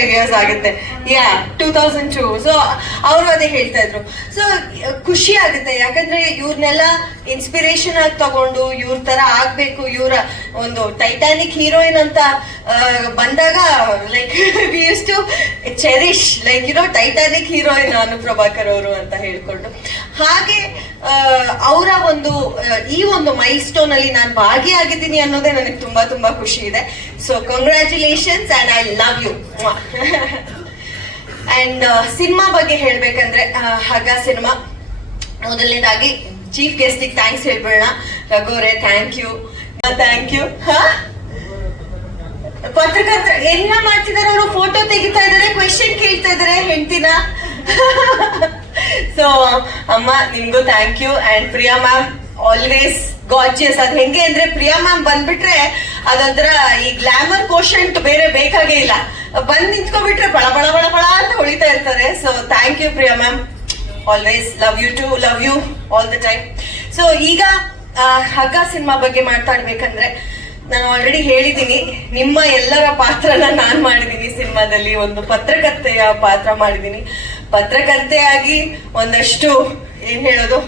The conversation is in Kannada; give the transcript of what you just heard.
ಇಯರ್ಸ್ ಆಗುತ್ತೆ. 2002. ಸೊ ಅವರು ಅದೇ ಹೇಳ್ತಾ ಇದ್ರು. ಸೊ ಖುಷಿ ಆಗುತ್ತೆ, ಯಾಕಂದ್ರೆ ಇವ್ರನ್ನೆಲ್ಲ ಇನ್ಸ್ಪಿರೇಷನ್ ಆಗಿ ತಗೊಂಡು ಇವ್ರ ತರ ಆಗ್ಬೇಕು, ಇವರ ಒಂದು ಟೈಟಾನಿಕ್ ಹೀರೋಯಿನ್ ಅಂತ ಬಂದಾಗ like we use to cherish like Titanic heroine Anu Prabhakar ಅವರು ಅಂತ ಹೇಳ್ಕೊಂಡು, ಹಾಗೆ ಅವರ ಒಂದು ಈ ಒಂದು ಮೈಲ್ ಸ್ಟೋನ್ ಅಲ್ಲಿ ನಾನು ಭಾಗಿಯಾಗಿದ್ದೀನಿ ಅನ್ನೋದೇ ನನಗೆ ತುಂಬಾ ತುಂಬಾ ಖುಷಿ ಇದೆ. So congratulations and I love you. And cinema ಬಗ್ಗೆ ಹೇಳ್ಬೇಕಂದ್ರೆ ಹಗ್ಗ ಸಿನಿಮಾ, ಮೊದಲನೇದಾಗಿ ಚೀಫ್ ಗೆಸ್ಟ್ ಥ್ಯಾಂಕ್ಸ್ ಹೇಳ್ಬೇಡ. ರಘುವರೇ ಥ್ಯಾಂಕ್ ಯು. ಪತ್ರಕರ್ತರ ಏನ ಮಾಡ್ತಿದಾರೆ ಅವರು, ಫೋಟೋ ತೆಗಿತಾ ಇದಾರೆ, ಕ್ವೆಶ್ಚನ್ ಕೇಳ್ತಾ ಇದಾರೆ ಹೆಂಡ್ತಿನ. ಸೊ ಅಮ್ಮ ನಿಮ್ಗೂ thank you. And Priya ma'am always gorgeous. ಅದ್ ಹೆಂಗೆ ಅಂದ್ರೆ ಪ್ರಿಯಾ ಮ್ಯಾಮ್ ಬಂದ್ಬಿಟ್ರೆ ಅದೊಂಥರ ಈ ಗ್ಲಾಮರ್ ಕೋಶಂಟ್ ಬೇರೆ ಬೇಕಾಗೇ ಇಲ್ಲ, ಬಂದ್ ನಿಂತ್ಕೊಬಿಟ್ರೆ ಬಳ ಬಳ ಬಳ ಬಳ ಅಂತ ಹೊಳಿತಾ ಇರ್ತಾರೆ. So thank you Priya ma'am, always love you too, love you all the time. So ಈಗ ಹಗ್ಗ ಸಿನಿಮಾ ಬಗ್ಗೆ ಮಾತಾಡ್ಬೇಕಂದ್ರೆ, ನಾನು ಆಲ್ರೆಡಿ ಹೇಳಿದ್ದೀನಿ, ನಿಮ್ಮ ಎಲ್ಲರ ಪಾತ್ರನ ನಾನ್ ಮಾಡಿದೀನಿ ಸಿನಿಮಾದಲ್ಲಿ. ಒಂದು ಪತ್ರಕರ್ತೆಯ ಪಾತ್ರ ಮಾಡಿದೀನಿ. ಪತ್ರಕರ್ತೆಯಾಗಿ ಒಂದಷ್ಟು ಏನ್ ಹೇಳೋದು